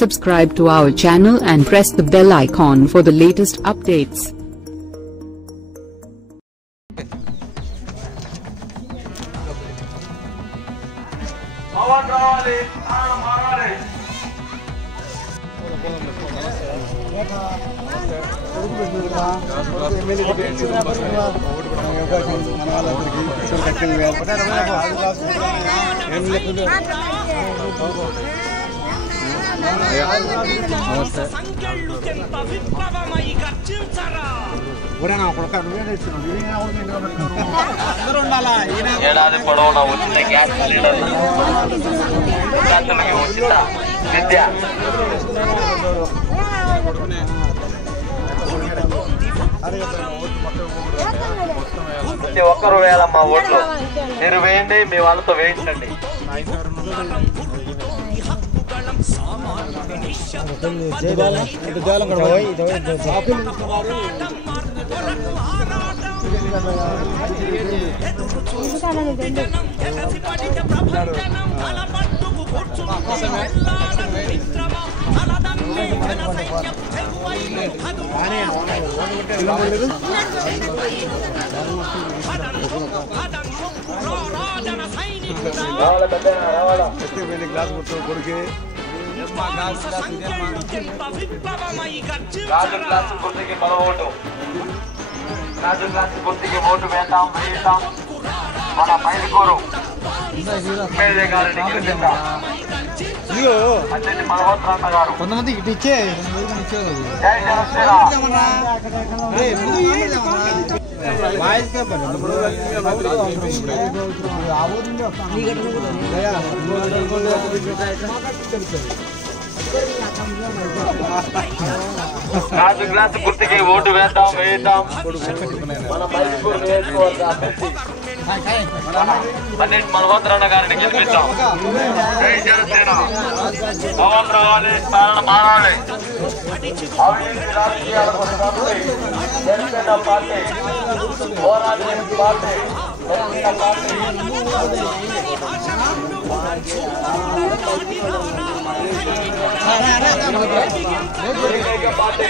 Subscribe to our channel and press the bell icon for the latest updates. ఏడాది పొడవునా ఉచిత gas సిలిండర్లు విద్యార్థులకి ఉచిత విద్య ప్రతి ఒక్కరు వేయాలమ్మా ఓట్లు. మీరు వేయండి, మీ వాళ్ళతో వేయించండి. రాజు క్లాసు గుర్తుకి మన ఓటు. రాజు క్లాసు గుర్తుకి ఓటు వేద్దాం. మన మైలుకూరు ఎమ్మెల్యే గారిని గెలిపిద్దాం. అతన్ని మల్హోత్రాన్న గారు. కొంతమంది ఇటు ఇచ్చే జై జనసేన. రాజు గ్లాసు గుర్తుకి ఓటు వేద్దాం. మన మైలుకూరు నియోజకవర్గ అభ్యర్థి అన్నిటి మల్హోత్రాన్న గారిని గెలిపిద్దాం. జై జనసేన. పవన్ రావాలి, పాలన మారాలి. అవినీతి రాజకీయాలకు జనసేన పార్టీ, పోరాటం party, Janasena party. Party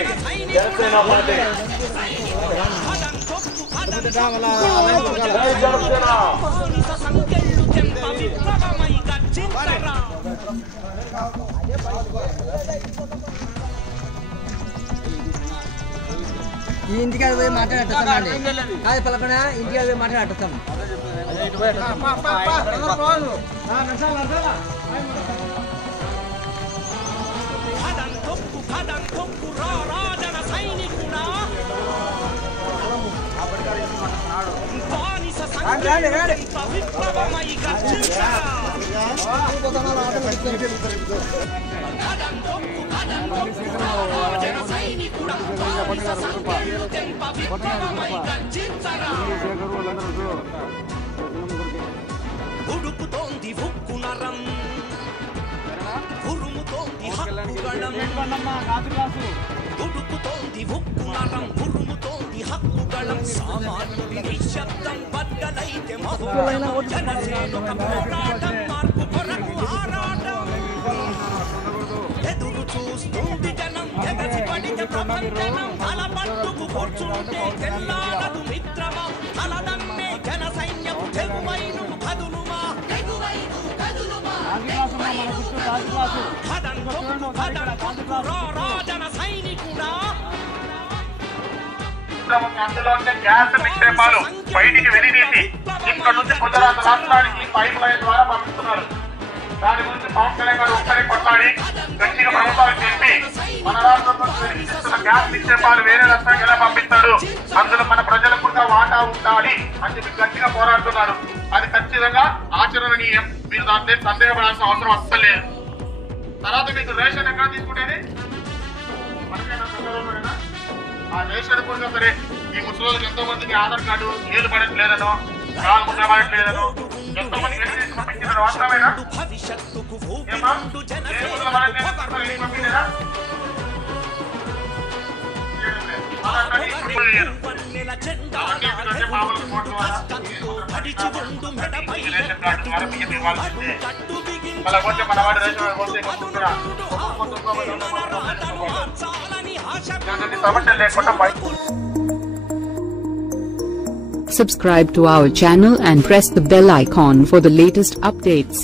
Janasena party. జై జనసేన. ఈ ఇంటికి పోయి మాట్లాడతామండి. కాదు పలకన ఇంటికి పోయి మాట్లాడతాం. ఉడుకుతోంది ఉక్కునరం, ఉరుముతోంది హక్కుగళం. ఉడుకుతోంది ఉక్కునరం, ఉరుముతోంది హక్కుగళం. సామాన్యుడి నిశ్శబ్దం బద్దలైతే మహోన్నతం. జనసేనొక పోరాటం, మార్పు కొరకు ఆరాటం. ఎదురు చూస్తుంది జనం, ఎగసి పడితే ప్రభంజనం. తల పట్టుకు కూర్చుంటే తెల్లారదు మిత్రమా. తలదన్నే జన సైన్యం చెగువైను కదులుమా. జన సైనికుడా. అందులో గ్యాస్ నిక్షేపాలు బయటికి వెలిదీసి ఇక్కడ నుంచి గుజరాత్ రాష్ట్రానికి పైప్ లైన్ ద్వారా పంపిస్తున్నారు. దాని గురించి పవన్ కళ్యాణ్ గారు ఒక్కరి కొట్లాడి గట్టిగా ప్రభుత్వాలు చెప్పి మన రాష్ట్రంలో వెలిగిస్తున్న గ్యాస్ నిక్షేపాలు వేరే రాష్ట్రానికి ఎలా పంపిస్తారు, అందులో మన ప్రజలకు కూడా వాటా ఉండాలి అని చెప్పి గట్టిగా పోరాడుతున్నారు. అది ఖచ్చితంగా ఆచరణీయం. మీరు దాంట్లో సందేహపడాల్సిన అవసరం అస్సలు లేదు. తర్వాత మీకు రేషన్ ఎక్కడ తీసుకుంటేది మనకైనా ఆ రేషన్ కూడా సరే. ఈ ముసలికి ఎంతో మందికి ఆధార్ కార్డు ఏలు పడట్లేదనో, కాలు ముద్ర పడట్లేదనో, ఎంతో మందికి ఎన్ని పంపించారు. వాస్తవమేనా? పంపించారా? మామూలు మళ్ళీ పోతే మన వాడు రేషన్ పోతే సమస్యలు లేకుండా Subscribe to our channel and press the bell icon for the latest updates.